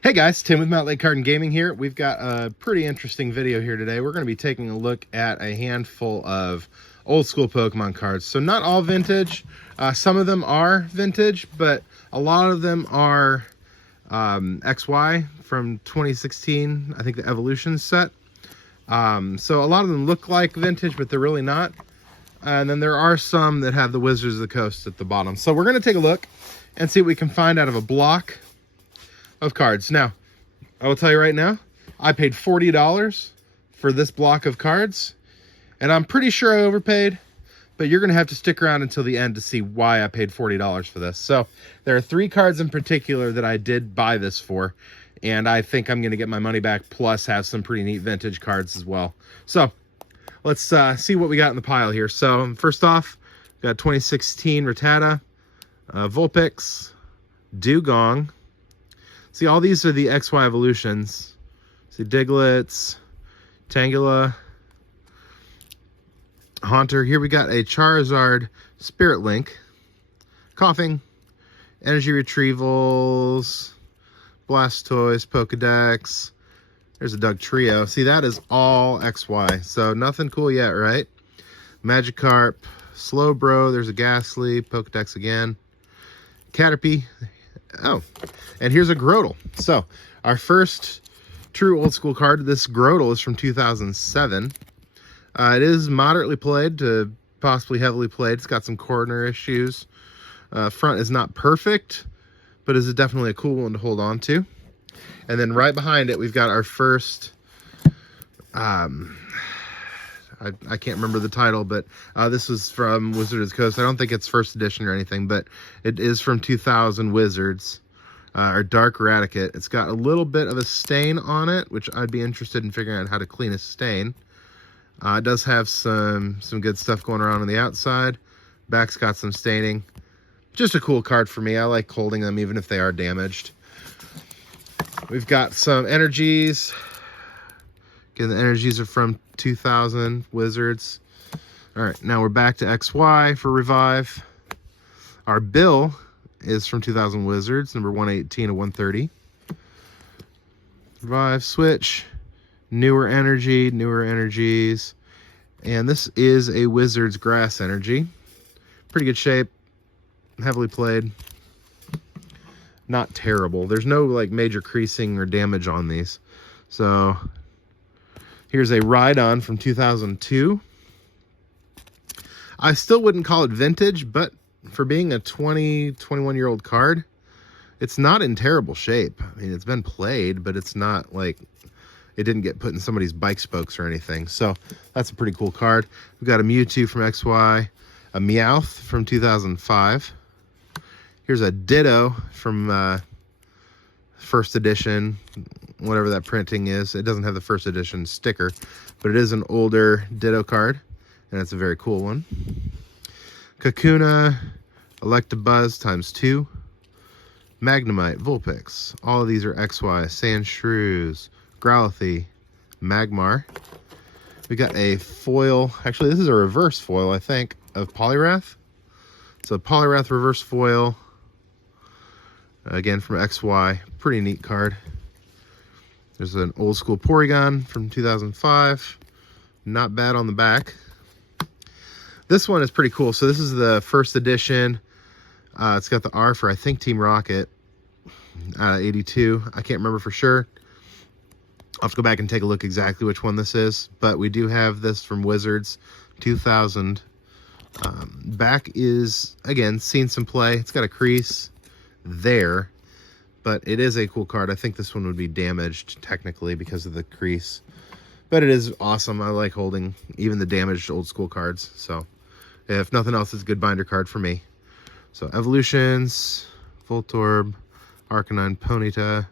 Hey guys, Tim with Mountain Lake Card and Gaming here. We've got a pretty interesting video here today. We're going to be taking a look at a handful of old school Pokemon cards. So not all vintage. Some of them are vintage, but a lot of them are XY from 2016. I think the Evolution set. So a lot of them look like vintage, but they're really not. And then there are some that have the Wizards of the Coast at the bottom. So we're going to take a look and see what we can find out of a block of cards. Now, I will tell you right now, I paid $40 for this block of cards, and I'm pretty sure I overpaid, but you're going to have to stick around until the end to see why I paid $40 for this. So there are 3 cards in particular that I did buy this for, and I think I'm going to get my money back, plus have some pretty neat vintage cards as well. So let's see what we got in the pile here. So first off, we got 2016 Rattata, Vulpix, Dewgong. See, all these are the XY evolutions. See, Diglets, Tangela, Haunter. Here we got a Charizard Spirit Link, Coughing, Energy Retrievals, Blastoise, Pokedex. There's a Dugtrio. See, that is all XY. So nothing cool yet, right? Magikarp, Slowbro. There's a Ghastly, Pokedex again. Caterpie. Oh, and here's a Grotle. So our first true old school card, this Grotle, is from 2007. It is moderately played to possibly heavily played. It's got some corner issues. Front is not perfect, but is definitely a cool one to hold on to. And then right behind it, we've got our first, I can't remember the title, but this was from Wizards of the Coast. I don't think it's first edition or anything, but it is from 2000 Wizards, or Dark Raticate. It's got a little bit of a stain on it, which I'd be interested in figuring out how to clean a stain. It does have some good stuff going around on the outside. Back's got some staining. Just a cool card for me. I like holding them even if they are damaged. We've got some energies. Again, the energies are from 2000 Wizards. All right, now we're back to XY for Revive. Our bill is from 2000 Wizards, number 118 to 130. Revive, switch, newer energy, newer energies. And this is a Wizards Grass energy. Pretty good shape, heavily played. Not terrible. There's no like major creasing or damage on these. So here's a Rhydon from 2002. I still wouldn't call it vintage, but for being a 21-year-old card, it's not in terrible shape. I mean, it's been played, but it's not like it didn't get put in somebody's bike spokes or anything. So that's a pretty cool card. We've got a Mewtwo from XY, a Meowth from 2005. Here's a Ditto from first edition, whatever that printing is. It doesn't have the first edition sticker, but it is an older Ditto card, and it's a very cool one. Kakuna, Electabuzz ×2, Magnemite, Vulpix. All of these are XY. Sandshrews, Growlithe, Magmar. We got a foil. Actually, this is a reverse foil, I think, of Poliwrath. So Poliwrath reverse foil. Again, from XY. Pretty neat card. There's an old school Porygon from 2005. Not bad on the back. This one is pretty cool. So this is the first edition. It's got the R for, I think, Team Rocket. 82. I can't remember for sure. I'll have to go back and take a look exactly which one this is. But we do have this from Wizards 2000. Back is, again, seen some play. It's got a crease there, but it is a cool card. I think this one would be damaged technically because of the crease, but it is awesome. I like holding even the damaged old school cards. So if nothing else, it's a good binder card for me. So Evolutions, Voltorb, Arcanine, Ponyta,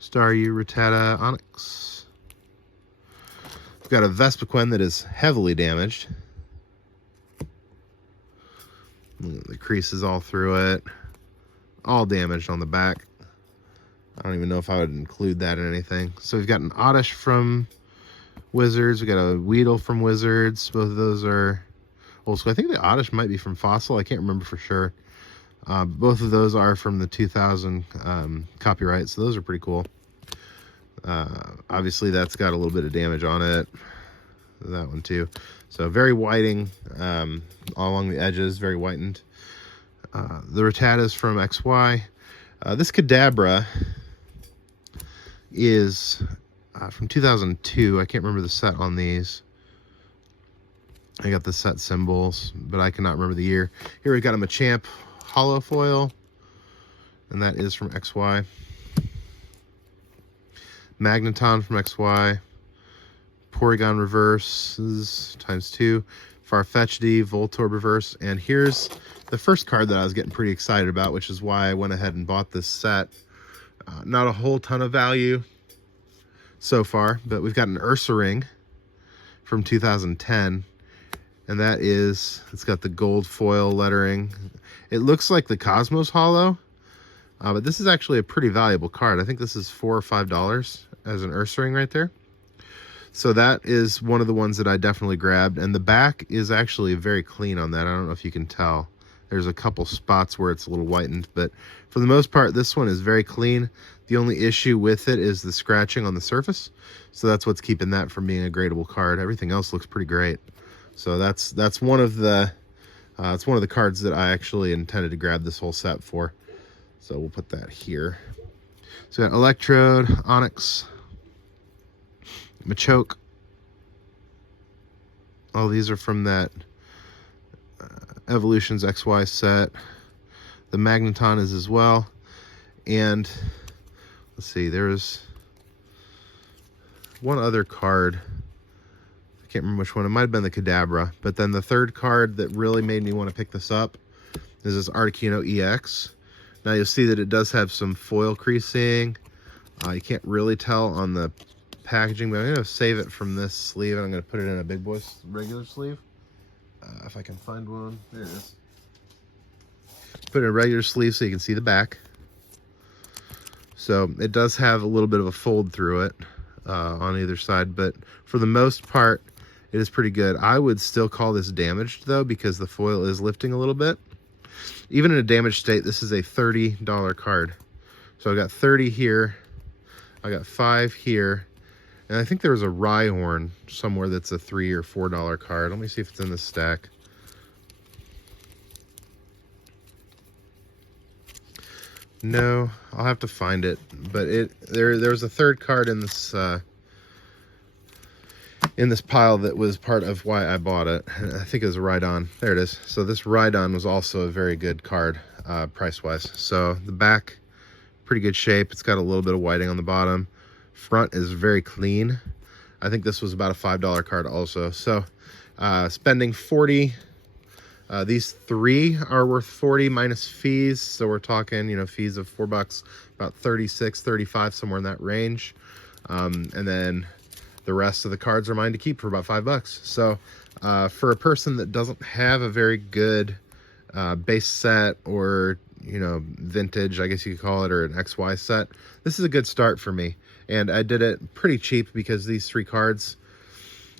Staryu, Rattata, Onix. We've got a Vespiquen that is heavily damaged. The creases all through it. All damaged on the back. I don't even know if I would include that in anything. So we've got an Oddish from Wizards. We got a Weedle from Wizards. Both of those are old school. I think the Oddish might be from Fossil. I can't remember for sure. Both of those are from the 2000 copyright, so those are pretty cool. Obviously that's got a little bit of damage on it, that one too. So very whiting all along the edges, very whitened. The Rattatas from XY. This Kadabra is from 2002. I can't remember the set on these. I got the set symbols, but I cannot remember the year. Here we got a Machamp hollow foil, and that is from XY. Magneton from XY. Porygon reverses ×2. Farfetch'd, Voltorb reverse, and here's the first card that I was getting pretty excited about, which is why I went ahead and bought this set. Not a whole ton of value so far, but we've got an Ursaring from 2010, and that is, it's got the gold foil lettering. It looks like the Cosmos Hollow, but this is actually a pretty valuable card. I think this is $4 or $5 as an Ursaring right there. So that is one of the ones that I definitely grabbed, and the back is actually very clean on that. I don't know if you can tell. There's a couple spots where it's a little whitened, but for the most part, this one is very clean. The only issue with it is the scratching on the surface, so that's what's keeping that from being a gradable card. Everything else looks pretty great. So that's one of the it's one of the cards that I actually intended to grab this whole set for. So we'll put that here. So we got Electrode, Onyx, Machoke. All these are from that Evolutions XY set. The Magneton is as well. And let's see, there's one other card. I can't remember which one. It might have been the Kadabra. But then the third card that really made me want to pick this up is this Articuno EX. Now you'll see that it does have some foil creasing. You can't really tell on the packaging, but I'm going to save it from this sleeve, and I'm going to put it in a big boy regular sleeve. If I can find one. There it is. Put it in a regular sleeve so you can see the back. So it does have a little bit of a fold through it on either side, but for the most part, it is pretty good. I would still call this damaged, though, because the foil is lifting a little bit. Even in a damaged state, this is a $30 card. So I got 30 here. I got 5 here. And I think there was a Rhyhorn somewhere that's a $3 or $4 card. Let me see if it's in this stack. No, I'll have to find it. But there's a third card in this pile that was part of why I bought it. I think it was a Rhydon. There it is. So this Rhydon was also a very good card price-wise. So the back, pretty good shape. It's got a little bit of whiting on the bottom. Front is very clean. I think this was about a $5 card also. So spending 40, these 3 are worth 40 minus fees. So we're talking, you know, fees of $4, about 36, 35, somewhere in that range. And then the rest of the cards are mine to keep for about $5. So for a person that doesn't have a very good base set, or, you know, vintage, I guess you could call it, or an XY set, this is a good start for me. And I did it pretty cheap because these 3 cards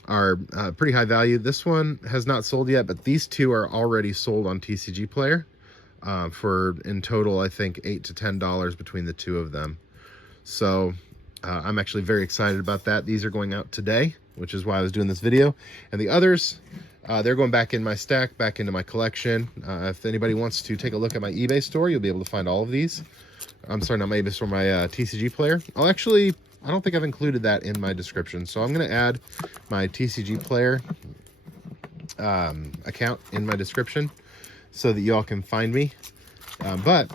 are pretty high value. This one has not sold yet, but these 2 are already sold on TCG Player for, in total, I think $8 to $10 between the 2 of them. So I'm actually very excited about that. These are going out today, which is why I was doing this video. And the others, they're going back in my stack, back into my collection. If anybody wants to take a look at my eBay store, you'll be able to find all of these. I'm sorry, not my eBay store, my TCG Player. I don't think I've included that in my description. So I'm going to add my TCG Player account in my description so that y'all can find me. But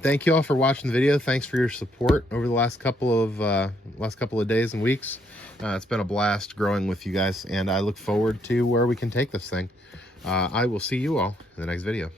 thank you all for watching the video. Thanks for your support over the last couple of days and weeks. It's been a blast growing with you guys, and I look forward to where we can take this thing. I will see you all in the next video.